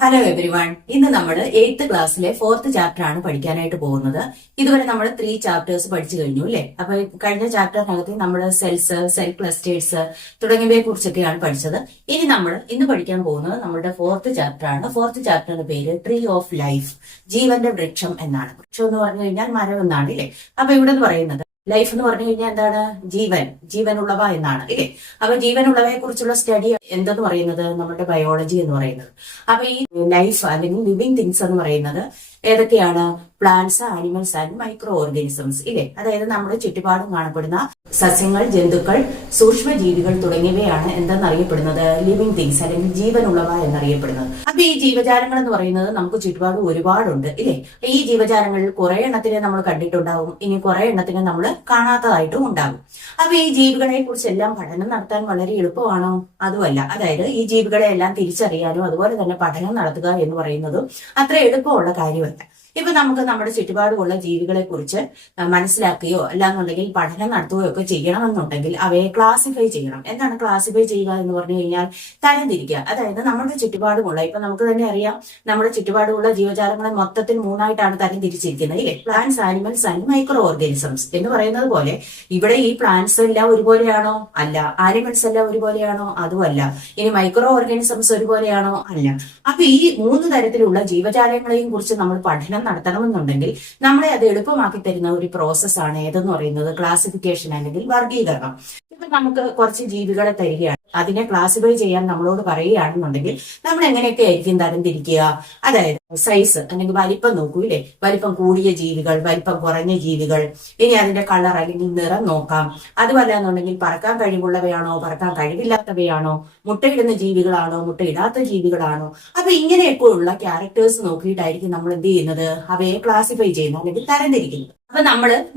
Hello every one. ഇന്ന് നമ്മൾ 8th ക്ലാസ്സിലെ 4th ചാപ്റ്റർ ആണ് പഠിക്കാനായിട്ട് പോകുന്നത്. ഇതുവരെ നമ്മൾ 3 ചാപ്റ്റേഴ്സ് പഠിച്ചു കഴിഞ്ഞു അല്ലെ. അപ്പൊ കഴിഞ്ഞ ചാപ്റ്ററിനകത്ത് നമ്മൾ സെൽസ്, സെൽ ക്ലസ്റ്റേഴ്സ് തുടങ്ങിയവയെ കുറിച്ചൊക്കെയാണ് പഠിച്ചത്. ഇനി നമ്മൾ ഇന്ന് പഠിക്കാൻ പോകുന്നത് നമ്മുടെ 4th ചാപ്റ്റർ ആണ്. 4th ചാപ്റ്ററിന്റെ പേര് ട്രീ ഓഫ് ലൈഫ്, ജീവന്റെ വൃക്ഷം എന്നാണ്. വൃക്ഷം എന്ന് പറഞ്ഞു കഴിഞ്ഞാൽ മരം എന്നാണ് ഇല്ലേ. അപ്പൊ ഇവിടെ പറയുന്നത് ലൈഫ് എന്ന് പറഞ്ഞു കഴിഞ്ഞാൽ എന്താണ്? ജീവനുള്ളവ എന്നാണ് ഇല്ലേ. അപ്പൊ ജീവനുള്ളവയെ കുറിച്ചുള്ള സ്റ്റഡി എന്തെന്ന് പറയുന്നത് നമ്മുടെ ബയോളജി എന്ന് പറയുന്നത്. അപ്പൊ ഈ ലൈഫ് അല്ലെങ്കിൽ ലിവിങ് തിങ്സ് എന്ന് പറയുന്നത് ഏതൊക്കെയാണ്? Plants, animals and micro organisms ഇല്ലേ. അതായത് നമ്മുടെ ചുറ്റുപാടും കാണപ്പെടുന്ന സസ്യങ്ങൾ, ജന്തുക്കൾ, സൂക്ഷ്മജീവികൾ തുടങ്ങിയവയാണ് എന്തെന്നറിയപ്പെടുന്നത്? ലിവിങ് തിങ്സ് അല്ലെങ്കിൽ ജീവനുള്ളവ എന്നറിയപ്പെടുന്നത്. അപ്പൊ ഈ ജീവജാലങ്ങൾ എന്ന് പറയുന്നത് നമുക്ക് ചുറ്റുപാട് ഒരുപാടുണ്ട് ഇല്ലേ. ഈ ജീവജാലങ്ങളിൽ കുറെ എണ്ണത്തിനെ നമ്മൾ കണ്ടിട്ടുണ്ടാവും, ഇനി കുറെ എണ്ണത്തിനെ നമ്മൾ കാണാത്തതായിട്ടും ഉണ്ടാകും. അപ്പൊ ഈ ജീവികളെ കുറിച്ചെല്ലാം പഠനം നടത്താൻ വളരെ എളുപ്പമാണോ? അതുമല്ല. അതായത് ഈ ജീവികളെ എല്ലാം തിരിച്ചറിയാനും അതുപോലെ തന്നെ പഠനം നടത്തുക എന്ന് പറയുന്നതും അത്ര എളുപ്പമുള്ള കാര്യമല്ല. ഇപ്പൊ നമുക്ക് നമ്മുടെ ചുറ്റുപാടുമുള്ള ജീവികളെ കുറിച്ച് മനസ്സിലാക്കുകയോ അല്ലാന്നുണ്ടെങ്കിൽ പഠനം നടത്തുകയോ ഒക്കെ ചെയ്യണമെന്നുണ്ടെങ്കിൽ അവയെ ക്ലാസിഫൈ ചെയ്യണം. എന്താണ് ക്ലാസിഫൈ ചെയ്യുക എന്ന് പറഞ്ഞു കഴിഞ്ഞാൽ? തരംതിരിക്കുക. അതായത് നമ്മുടെ ചുറ്റുപാടുമുള്ള, ഇപ്പൊ നമുക്ക് തന്നെ അറിയാം, നമ്മുടെ ചുറ്റുപാടുമുള്ള ജീവജാലങ്ങളെ മൊത്തത്തിൽ 3ആയിട്ടാണ് തരംതിരിച്ചിരിക്കുന്നത് ഇല്ലേ. Plants, animals and micro organisms എന്ന് പറയുന്നത് പോലെ ഇവിടെ ഈ പ്ലാന്റ്സ് എല്ലാം ഒരുപോലെയാണോ? അല്ല. ആനിമൽസ് എല്ലാം ഒരുപോലെയാണോ? അതുമല്ല. ഇനി മൈക്രോ ഓർഗാനിസംസ് ഒരുപോലെയാണോ? അല്ല. അപ്പൊ ഈ 3 തരത്തിലുള്ള ജീവജാലങ്ങളെയും കുറിച്ച് നമ്മൾ പഠനം നടത്തണമെന്നുണ്ടെങ്കിൽ നമ്മളെ അത് എളുപ്പമാക്കി തരുന്ന ഒരു പ്രോസസ്സാണ് ഏതെന്ന് പറയുന്നത് ക്ലാസിഫിക്കേഷൻ അല്ലെങ്കിൽ വർഗീകരണം. ഇപ്പൊ നമുക്ക് കുറച്ച് ജീവികളെ തരികയാണ്, അതിനെ ക്ലാസിഫൈ ചെയ്യാൻ നമ്മളോട് പറയുകയാണെന്നുണ്ടെങ്കിൽ നമ്മൾ എങ്ങനെയൊക്കെ ആയിരിക്കും തരംതിരിക്കുക? അതായത് സൈസ് അല്ലെങ്കിൽ വലിപ്പം നോക്കൂ ഇല്ലേ. വലിപ്പം കൂടിയ ജീവികൾ, വലിപ്പം കുറഞ്ഞ ജീവികൾ, ഇനി അതിന്റെ കളർ അല്ലെങ്കിൽ നിറം നോക്കാം. അതുമല്ല എന്നുണ്ടെങ്കിൽ പറക്കാൻ കഴിവുള്ളവയാണോ, പറക്കാൻ കഴിവില്ലാത്തവയാണോ, മുട്ടയിടുന്ന ജീവികളാണോ, മുട്ടയിടാത്ത ജീവികളാണോ. അപ്പൊ ഇങ്ങനെയൊക്കെ ഉള്ള ക്യാരക്ടേഴ്സ് നോക്കിയിട്ടായിരിക്കും നമ്മൾ എന്ത് ചെയ്യുന്നത്? അവയെ ക്ലാസിഫൈ ചെയ്യുന്നത് അല്ലെങ്കിൽ തരംതിരിക്കുന്നത്. അപ്പൊ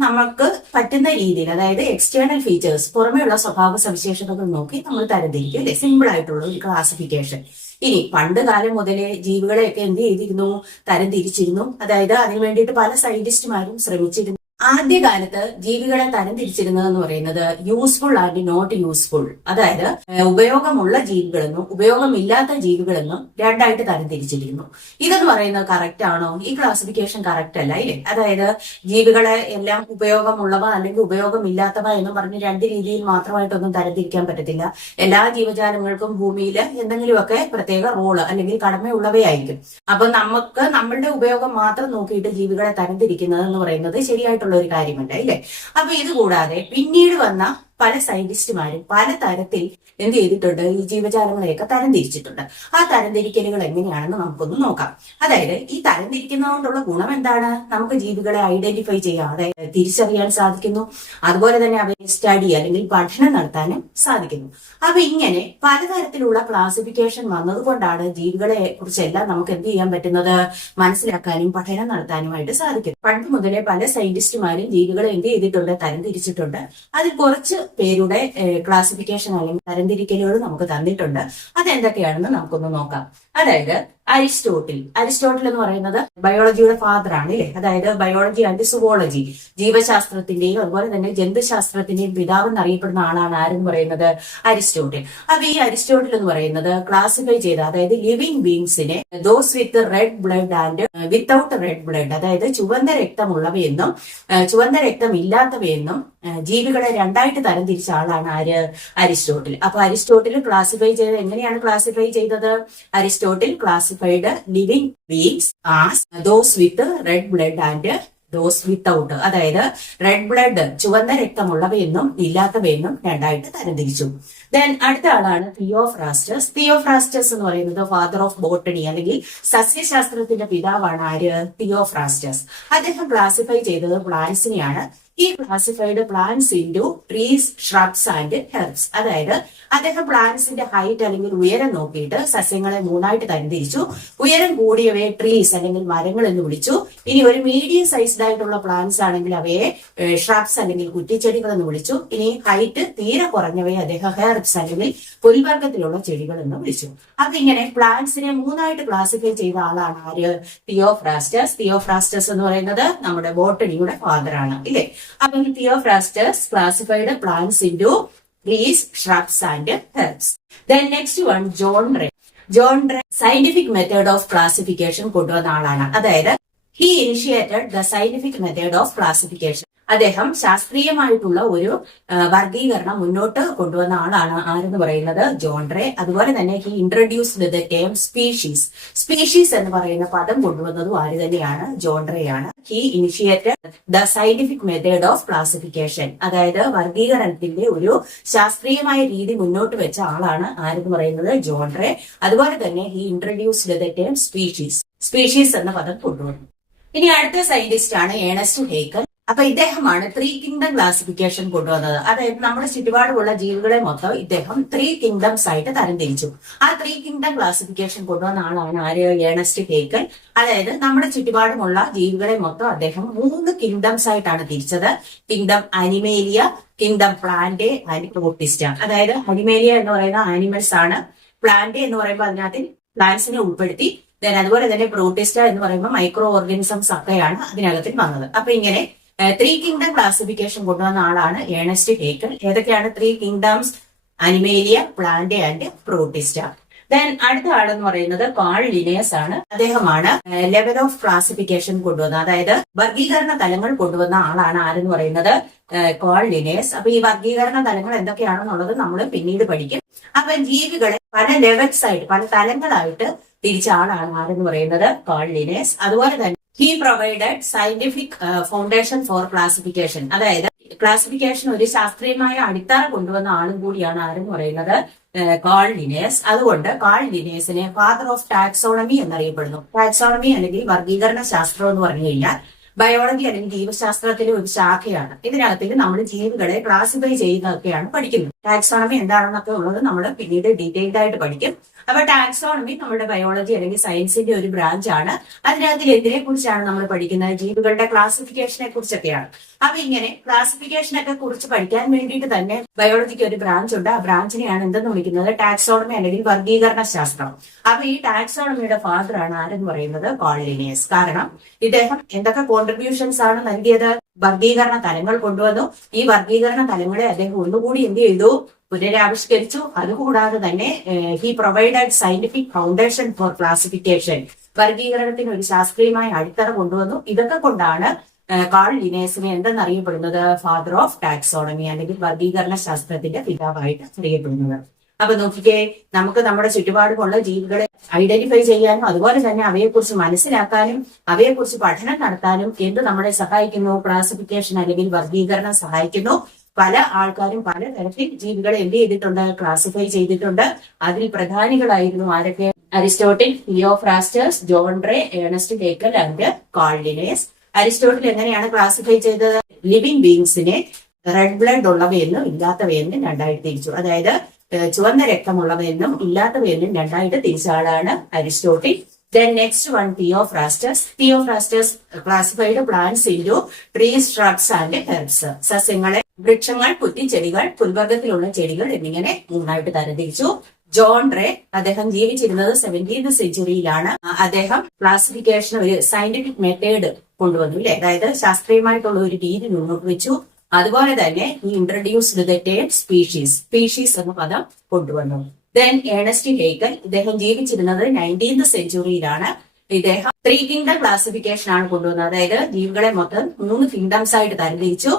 നമുക്ക് പറ്റുന്ന രീതിയിൽ, അതായത് എക്സ്റ്റേണൽ ഫീച്ചേഴ്സ്, പുറമെയുള്ള സ്വഭാവ സവിശേഷതകൾ നോക്കി നമ്മൾ തരംതിരിക്കും അല്ലെ. സിമ്പിൾ ആയിട്ടുള്ള ഒരു ക്ലാസിഫിക്കേഷൻ. ഇനി പണ്ട് കാലം മുതലേ ജീവികളെയൊക്കെ എന്ത് ചെയ്തിരുന്നു? തരംതിരിച്ചിരുന്നു. അതായത് അതിനു വേണ്ടിയിട്ട് പല സയന്റിസ്റ്റുമാരും ശ്രമിച്ചിരുന്നു. ആദ്യകാലത്ത് ജീവികളെ തരംതിരിച്ചിരുന്നതെന്ന് പറയുന്നത് യൂസ്ഫുൾ ആൻഡ് നോട്ട് യൂസ്ഫുൾ, അതായത് ഉപയോഗമുള്ള ജീവികളെന്നും ഉപയോഗമില്ലാത്ത ജീവികളെന്നും രണ്ടായിട്ട് തരംതിരിച്ചിരുന്നു. ഇതെന്ന് പറയുന്നത് കറക്റ്റ് ആണോ? ഈ ക്ലാസിഫിക്കേഷൻ കറക്റ്റ് അല്ല ഇല്ലേ. അതായത് ജീവികളെ എല്ലാം ഉപയോഗമുള്ളവ അല്ലെങ്കിൽ ഉപയോഗമില്ലാത്തവ എന്ന് പറഞ്ഞ് 2 രീതിയിൽ മാത്രമായിട്ടൊന്നും തരംതിരിക്കാൻ പറ്റത്തില്ല. എല്ലാ ജീവജാലങ്ങൾക്കും ഭൂമിയിൽ എന്തെങ്കിലുമൊക്കെ പ്രത്യേക റോള് അല്ലെങ്കിൽ കടമയുള്ളവയായിരിക്കും. അപ്പൊ നമുക്ക് നമ്മളുടെ ഉപയോഗം മാത്രം നോക്കിയിട്ട് ജീവികളെ തരംതിരിക്കുന്നത് എന്ന് പറയുന്നത് ശരിയായിട്ടുള്ള ഒരു കാര്യമല്ല ഇല്ലേ. അപ്പൊ ഇത് കൂടാതെ പിന്നീട് വന്ന പല സയന്റിസ്റ്റുമാരും പല തരത്തിൽ എന്ത് ചെയ്തിട്ടുണ്ട്? ഈ ജീവജാലങ്ങളെയൊക്കെ തരംതിരിച്ചിട്ടുണ്ട്. ആ തരംതിരിക്കലുകൾ എങ്ങനെയാണെന്ന് നമുക്കൊന്ന് നോക്കാം. അതായത് ഈ തരംതിരിക്കുന്നതുകൊണ്ടുള്ള ഗുണം എന്താണ്? നമുക്ക് ജീവികളെ ഐഡന്റിഫൈ ചെയ്യാം, അതായത് തിരിച്ചറിയാൻ സാധിക്കുന്നു. അതുപോലെ തന്നെ അവയെ സ്റ്റഡി അല്ലെങ്കിൽ പഠനം നടത്താനും സാധിക്കുന്നു. അപ്പൊ ഇങ്ങനെ പലതരത്തിലുള്ള ക്ലാസിഫിക്കേഷൻ വന്നതുകൊണ്ടാണ് ജീവികളെ കുറിച്ചെല്ലാം നമുക്ക് എന്ത് ചെയ്യാൻ പറ്റുന്നത്? മനസ്സിലാക്കാനും പഠനം നടത്താനുമായിട്ട് സാധിക്കും. പണ്ട് മുതലേ പല സയന്റിസ്റ്റുമാരും ജീവികളെ എന്ത് ചെയ്തിട്ടുണ്ട്? തരംതിരിച്ചിട്ടുണ്ട്. അതിൽ കുറച്ച് പേരുടെ ക്ലാസിഫിക്കേഷൻ അല്ലെങ്കിൽ തരംതിരിക്കലുകൾ നമുക്ക് തന്നിട്ടുണ്ട്. അതെന്തൊക്കെയാണെന്ന് നമുക്കൊന്ന് നോക്കാം. അതായത് അരിസ്റ്റോട്ടിൽ എന്ന് പറയുന്നത് ബയോളജിയുടെ ഫാദർ ആണ് ഇല്ലേ. അതായത് ബയോളജി ആൻഡ് സുവോളജി, ജീവശാസ്ത്രത്തിന്റെയും അതുപോലെ തന്നെ ജന്തുശാസ്ത്രത്തിന്റെയും പിതാവ് എന്നറിയപ്പെടുന്ന ആളാണ് ആരെന്ന് പറയുന്നത്? അരിസ്റ്റോട്ടിൽ. അപ്പൊ ഈ അരിസ്റ്റോട്ടിൽ എന്ന് പറയുന്നത് ക്ലാസിഫൈ ചെയ്ത, അതായത് ലിവിങ് ബീങ്സിനെ those with red blood and without red blood, അതായത് ചുവന്ന രക്തമുള്ളവയെന്നും ചുവന്ന രക്തം ഇല്ലാത്തവയെന്നും ജീവികളെ രണ്ടായിട്ട് തരംതിരിച്ച ആളാണ് ആര്? അരിസ്റ്റോട്ടിൽ. അപ്പൊ അരിസ്റ്റോട്ടിൽ ക്ലാസിഫൈ ചെയ്ത് എങ്ങനെയാണ് ക്ലാസിഫൈ ചെയ്തത്? Aristotle classified living beings as those with red blood and those without, അതായത് റെഡ് ബ്ലഡ് ചുവന്ന രക്തമുള്ളവയെന്നും ഇല്ലാത്തവയെന്നും രണ്ടായിട്ട് തരംതിരിച്ചു. ദെൻ അടുത്ത ആളാണ് തിയോഫ്രാസ്റ്റസ്. തിയോഫ്രാസ്റ്റസ് എന്ന് പറയുന്നത് ഫാദർ ഓഫ് ബോട്ടണി അല്ലെങ്കിൽ സസ്യശാസ്ത്രത്തിന്റെ പിതാവാണ് ആര്? തിയോഫ്രാസ്റ്റസ്. അദ്ദേഹം ക്ലാസിഫൈ ചെയ്തത് പ്ലാന്റ്സിനെയാണ്. ഈ classified plants into trees, shrubs and herbs, അതായത് അദ്ദേഹം പ്ലാന്റ്സിന്റെ ഹൈറ്റ് അല്ലെങ്കിൽ ഉയരം നോക്കിയിട്ട് സസ്യങ്ങളെ 3ആയിട്ട് തരംതിരിച്ചു. ഉയരം കൂടിയവയെ ട്രീസ് അല്ലെങ്കിൽ മരങ്ങൾ എന്ന് വിളിച്ചു. ഇനി ഒരു മീഡിയം സൈസ്ഡ് ആയിട്ടുള്ള പ്ലാന്റ്സ് ആണെങ്കിൽ അവയെ ഷ്രബ്സ് അല്ലെങ്കിൽ കുറ്റിച്ചെടികൾ എന്ന് വിളിച്ചു. ഇനി ഹൈറ്റ് തീരെ കുറഞ്ഞവയെ അദ്ദേഹം ഹെർബ്സ് അല്ലെങ്കിൽ പുൽവർഗത്തിലുള്ള ചെടികൾ എന്ന് വിളിച്ചു. അതിങ്ങനെ പ്ലാന്റ്സിനെ 3ആയിട്ട് ക്ലാസിഫൈ ചെയ്ത ആളാണ് ആര്? തിയോഫ്രാസ്റ്റസ്. തിയോഫ്രാസ്റ്റസ് എന്ന് പറയുന്നത് നമ്മുടെ ബോട്ടണിയുടെ ഫാദർ ആണ് ഇല്ലേ. അപ്പൊ Theophrastus classified plants into trees, shrubs and herbs. Then next one John Ray. John Ray scientific method of classification കൊണ്ടുവന്ന ആളാണ്. അതായത് he initiated the scientific method of classification. അദ്ദേഹം ശാസ്ത്രീയമായിട്ടുള്ള ഒരു വർഗീകരണം മുന്നോട്ട് കൊണ്ടുവന്ന ആളാണ് ആരെന്ന് പറയുന്നത് ജോൺ റേ. അതുപോലെ തന്നെ he introduced the term species. Species എന്ന് പറയുന്ന പദം കൊണ്ടുവന്നതും ആര് തന്നെയാണ്? ജോൺ റേ ആണ്. He initiated the scientific method of classification. അതായത് വർഗീകരണത്തിന്റെ ഒരു ശാസ്ത്രീയമായ രീതി മുന്നോട്ട് വെച്ച ആളാണ് ആരെന്ന് പറയുന്നത് ജോൺ റേ. അതുപോലെ തന്നെ he introduced the term species. Species എന്ന പദം കൊണ്ടുവന്നു. ഇനി അടുത്ത സയന്റിസ്റ്റ് ആണ് ഏണസ്റ്റ് ഹേക്കൽ. അപ്പൊ ഇദ്ദേഹമാണ് 3 കിങ്ഡം ക്ലാസിഫിക്കേഷൻ കൊണ്ടുവന്നത്. അതായത് നമ്മുടെ ചുറ്റുപാടുമുള്ള ജീവികളെ മൊത്തം ഇദ്ദേഹം 3 കിങ്ഡംസ് ആയിട്ട് തരംതിരിച്ചു. ആ 3 കിങ്ഡം ക്ലാസിഫിക്കേഷൻ കൊണ്ടുവന്ന ആളാണ് ആര്? Ernest Haeckel. അതായത് നമ്മുടെ ചുറ്റുപാടുമുള്ള ജീവികളെ മൊത്തം അദ്ദേഹം 3 കിങ്ഡംസ് ആയിട്ടാണ് തിരിച്ചത്. Kingdom Animalia, kingdom plant and protista. അതായത് അനിമേലിയ എന്ന് പറയുന്ന ആനിമൽസ് ആണ്. പ്ലാന്റ് എന്ന് പറയുമ്പോൾ അതിനകത്ത് പ്ലാന്റ്സിനെ ഉൾപ്പെടുത്തി. അതുപോലെ തന്നെ പ്രോട്ടിസ്റ്റ എന്ന് പറയുമ്പോൾ മൈക്രോ ഓർഗാനിസംസ് ഒക്കെയാണ് അതിനകത്തിൽ വന്നത്. അപ്പൊ ഇങ്ങനെ 3 കിങ്ഡം ക്ലാസിഫിക്കേഷൻ കൊണ്ടുവന്ന ആളാണ് ഏണസ്റ്റ് ഹേക്കൽ. ഏതൊക്കെയാണ് 3 kingdoms? Animalia, plant and protista. Then അടുത്ത ആളെന്ന് പറയുന്നത് കാൾ ലിനേഴ്സ് ആണ്. അദ്ദേഹമാണ് ലെവൽ ഓഫ് ക്ലാസിഫിക്കേഷൻ കൊണ്ടുവന്നത്. അതായത് വർഗീകരണ തലങ്ങൾ കൊണ്ടുവന്ന ആളാണ് ആരെന്ന് പറയുന്നത് കാൾ ലിനേഴ്സ്. അപ്പൊ ഈ വർഗീകരണ തലങ്ങൾ എന്തൊക്കെയാണെന്നുള്ളത് നമ്മൾ പിന്നീട് പഠിക്കും. അപ്പൊ ജീവികളെ പല ലെവൽസ് ആയിട്ട്, പല തലങ്ങളായിട്ട് തിരിച്ച ആളാണ് ആരെന്ന് പറയുന്നത് കാൾ ലിനേഴ്സ്. അതുപോലെ തന്നെ he provided scientific foundation for classification. അതായത് ക്ലാസിഫിക്കേഷൻ ഒരു ശാസ്ത്രീയമായ അടിത്തറ കൊണ്ടുവന്ന ആളും കൂടിയാണ് ആരെന്ന് പറയുന്നത് കാൾ ലിനേഴ്സ്. അതുകൊണ്ട് കാൾ ലിനേഴ്സിനെ ഫാദർ ഓഫ് ടാക്സോണമി എന്നറിയപ്പെടുന്നു. ടാക്സോണമി അല്ലെങ്കിൽ വർഗീകരണ ശാസ്ത്രം എന്ന് പറഞ്ഞു കഴിഞ്ഞാൽ ബയോളജി അല്ലെങ്കിൽ ജീവശാസ്ത്രത്തിലെ ഒരു ശാഖയാണ്. ഇതിനകത്തേക്ക് നമ്മൾ ജീവികളെ ക്ലാസിഫൈ ചെയ്യുന്നതൊക്കെയാണ് പഠിക്കുന്നത്. ടാക്സോണമി എന്താണെന്നൊക്കെ ഉള്ളത് നമ്മൾ പിന്നീട് ഡീറ്റെയിൽഡ് ആയിട്ട് പഠിക്കും. അപ്പൊ ടാക്സോണമി നമ്മുടെ ബയോളജി അല്ലെങ്കിൽ സയൻസിന്റെ ഒരു ബ്രാഞ്ച് ആണ്. അതിനകത്തിൽ എന്തിനെ കുറിച്ചാണ് നമ്മൾ പഠിക്കുന്നത്? ജീവികളുടെ ക്ലാസിഫിക്കേഷനെ കുറിച്ചൊക്കെയാണ്. അപ്പൊ ഇങ്ങനെ ക്ലാസിഫിക്കേഷനൊക്കെ കുറിച്ച് പഠിക്കാൻ വേണ്ടിയിട്ട് തന്നെ ബയോളജിക്ക് ഒരു ബ്രാഞ്ച് ഉണ്ട്. ആ ബ്രാഞ്ചിനെയാണ് എന്തെന്ന് വിളിക്കുന്നത്? ടാക്സോണമി അല്ലെങ്കിൽ വർഗീകരണ ശാസ്ത്രം. അപ്പൊ ഈ ടാക്സോണമിയുടെ ഫാദർ ആണ് ആരെന്ന് പറയുന്നത് കാൾ ലിനേഴ്സ്. കാരണം ഇദ്ദേഹം എന്തൊക്കെ കോൺട്രിബ്യൂഷൻസ് ആണ് നൽകിയത്? വർഗീകരണ തലങ്ങൾ കൊണ്ടുവന്നു. ഈ വർഗീകരണ തലങ്ങളെ അദ്ദേഹം ഒന്നുകൂടി എന്ത് ചെയ്തു? പുനരാവിഷ്കരിച്ചു. അതുകൂടാതെ തന്നെ he provided scientific foundation for classification. വർഗീകരണത്തിന് ഒരു ശാസ്ത്രീയമായ അടിത്തറ കൊണ്ടുവന്നു. ഇതൊക്കെ കൊണ്ടാണ് കാൾ ലിനേഴ്സിനെ എന്തെന്നറിയപ്പെടുന്നത്? ഫാദർ ഓഫ് ടാക്സോണമി അല്ലെങ്കിൽ വർഗീകരണ ശാസ്ത്രത്തിന്റെ പിതാവായിട്ട് അറിയപ്പെടുന്നത്. അപ്പൊ നോക്കിക്കേ, നമുക്ക് നമ്മുടെ ചുറ്റുപാടുമുള്ള ജീവികളെ ഐഡന്റിഫൈ ചെയ്യാനും അതുപോലെ തന്നെ അവയെക്കുറിച്ച് മനസ്സിലാക്കാനും അവയെക്കുറിച്ച് പഠനം നടത്താനും എന്ത് നമ്മളെ സഹായിക്കുന്നു? ക്ലാസിഫിക്കേഷൻ അല്ലെങ്കിൽ വർഗീകരണം സഹായിക്കുന്നു. പല ആൾക്കാരും പല തരത്തിൽ ജീവികളെ എന്ത് ചെയ്തിട്ടുണ്ട്? ക്ലാസിഫൈ ചെയ്തിട്ടുണ്ട്. അതിൽ പ്രധാനികളായിരുന്നു ആരൊക്കെ? Aristotle, Theophrastus, John Ray, Ernst Haeckel and Carl Linnaeus. Aristotle എങ്ങനെയാണ് ക്ലാസിഫൈ ചെയ്തത്? ലിവിംഗ് ബീങ്സിനെ റെഡ് ബ്ലഡ് ഉള്ളവയെന്നും ഇല്ലാത്തവയെന്നും രണ്ടായിട്ട് തിരിച്ചു. അതായത് ചുവന്ന രക്തമുള്ളവയെന്നും ഇല്ലാത്തവയെന്നും രണ്ടായിട്ട് തിരിച്ച ആളാണ് Aristotle. Then next one, Theophrastus. Theophrastus classified plants into trees, shrubs and herbs. സസ്യങ്ങളെ വൃക്ഷങ്ങൾ, കുറ്റിച്ചെടികൾ, പുൽവർഗത്തിലുള്ള ചെടികൾ എന്നിങ്ങനെ മൂന്നായിട്ട് തരംതിരിച്ചു. ജോൺ റേ അദ്ദേഹം ജീവിച്ചിരുന്നത് 17th സെഞ്ചുറിയിലാണ്. അദ്ദേഹം ക്ലാസിഫിക്കേഷൻ ഒരു സയന്റിഫിക് മെത്തേഡ് കൊണ്ടുവന്നു അല്ലെ, അതായത് ശാസ്ത്രീയമായിട്ടുള്ള ഒരു രീതി മുന്നോട്ട് വെച്ചു. അതുപോലെ തന്നെ ഈ introduced the term species. Species എന്ന പദം കൊണ്ടുവന്നു. ദെൻ ഏണസ്റ്റ് ഹേക്കൽ ഇദ്ദേഹം ജീവിച്ചിരുന്നത് 19th സെഞ്ചുറിയിലാണ്. ഇദ്ദേഹം 3 കിങ്ഡം ക്ലാസിഫിക്കേഷൻ ആണ് കൊണ്ടുവന്നത്. അതായത് ജീവികളെ മൊത്തം 3 കിങ്ഡംസ് ആയിട്ട് തരംതിരിച്ചു.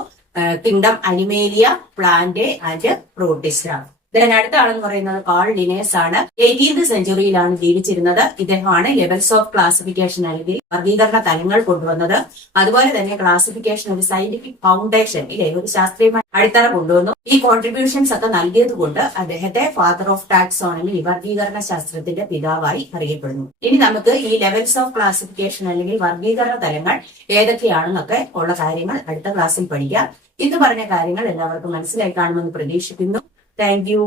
Kingdom animalia, plant and protista. Then അടുത്ത ആളെന്ന് പറയുന്നത് കാൾ ലിനേഴ്സ് ആണ്. 18th സെഞ്ചുറിയിലാണ് ജീവിച്ചിരുന്നത്. ഇദ്ദേഹമാണ് ലെവൽസ് ഓഫ് ക്ലാസിഫിക്കേഷൻ അല്ലെങ്കിൽ വർഗീകരണ തലങ്ങൾ കൊണ്ടുവന്നത്. അതുപോലെ തന്നെ ക്ലാസിഫിക്കേഷൻ ഒരു സയന്റിഫിക് ഫൗണ്ടേഷൻ ഇല്ലേ, ഒരു ശാസ്ത്രീയമായ അടിത്തറ കൊണ്ടുവന്നു. ഈ കോൺട്രിബ്യൂഷൻസ് ഒക്കെ നൽകിയത് കൊണ്ട് അദ്ദേഹത്തെ ഫാദർ ഓഫ് ടാക്സോണമി, വർഗീകരണ ശാസ്ത്രത്തിന്റെ പിതാവായി അറിയപ്പെടുന്നു. ഇനി നമുക്ക് ഈ ലെവൽസ് ഓഫ് ക്ലാസിഫിക്കേഷൻ അല്ലെങ്കിൽ വർഗീകരണ തലങ്ങൾ ഏതൊക്കെയാണെന്നൊക്കെ ഉള്ള കാര്യങ്ങൾ അടുത്ത ക്ലാസ്സിൽ പഠിക്കാം. ഇന്ന് പറഞ്ഞ കാര്യങ്ങൾ എല്ലാവർക്കും മനസ്സിലായി കാണുമെന്ന് പ്രതീക്ഷിക്കുന്നു. Thank you.